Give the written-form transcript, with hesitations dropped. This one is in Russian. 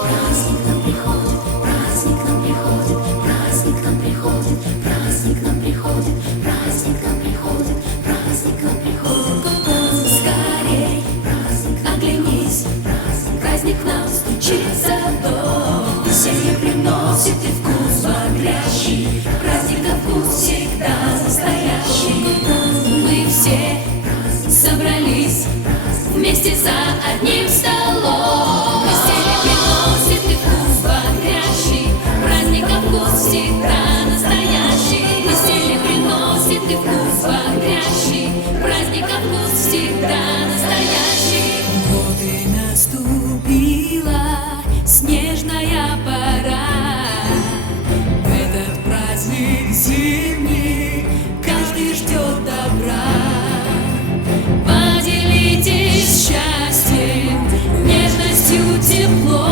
Праздник нам приходит, праздник нам приходит, праздник нам приходит, праздник нам приходит, праздник нам приходит, праздник нам приходит. Праздник скорей, праздник, оглянись, праздник, праздник нам стучится в дом. Веселье приносит и вкус бодрящий, праздника вкус всегда настоящий. Мы все собрались вместе за одним столом. Веселье приносит и вкус бодрящий, праздника вкус всегда настоящий. Веселье приносит и вкус бодрящий, праздника вкус всегда настоящий. Вот и наступила снежная пора. В этот праздник зимний каждый ждет добра. Поделитесь счастьем, нежностью, теплом.